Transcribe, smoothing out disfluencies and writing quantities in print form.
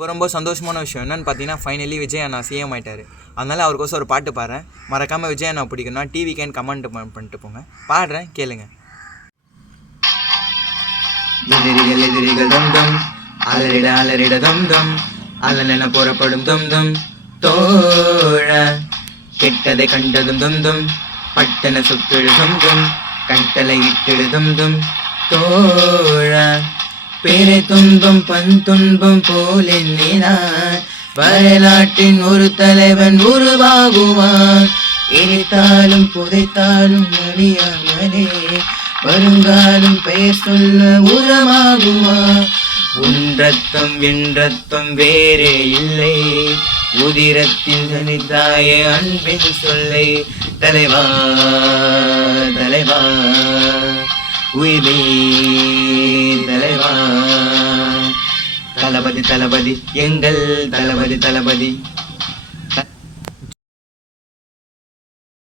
ரொம்ப ரொம்ப சந்தோஷமான விஷயம் என்னென்னு பார்த்தீங்கன்னா ஃபைனலி விஜய் அண்ணா சிஎம் ஆகிட்டார். அதனால் அவருக்கோசம் ஒரு பாட்டு பாடுறேன். மறக்காமல் விஜய் அண்ணா பிடிக்குன்னா டிவிக்கேன்னு கமெண்ட் பண்ணிட்டு போங்க. பாடுறேன், கேளுங்க. எதிரிகள் எதிரிகள் தம் தம், அலறிட அலறிட தம் தம், அலனென புறப்படும் தம் தம் தோழ, கெட்டதை கண்டதும் தம் தம், பட்டன சுத்திடு தம் தம், கட்டளை இட்டிடு தம் தம் தோழ, பேரை துன்பம் பன் துன்பம் போல் எண்ணினான், வரலாற்றின் ஒரு தலைவன் உருவாகுவான், எரித்தாலும் புதைத்தாலும் அழியாமலே வருங்காலம் பெயர் சொல்ல உரமாகுமா, உன் ரத்தம் என் ரத்தம் வேறே இல்லை, உதிரத்தில் தனித்தாய அன்பின் சொல்லை, தலைவா தலைவா உயிரே தலைவா, தளபதி தளபதி எங்கள் தளபதி தளபதி.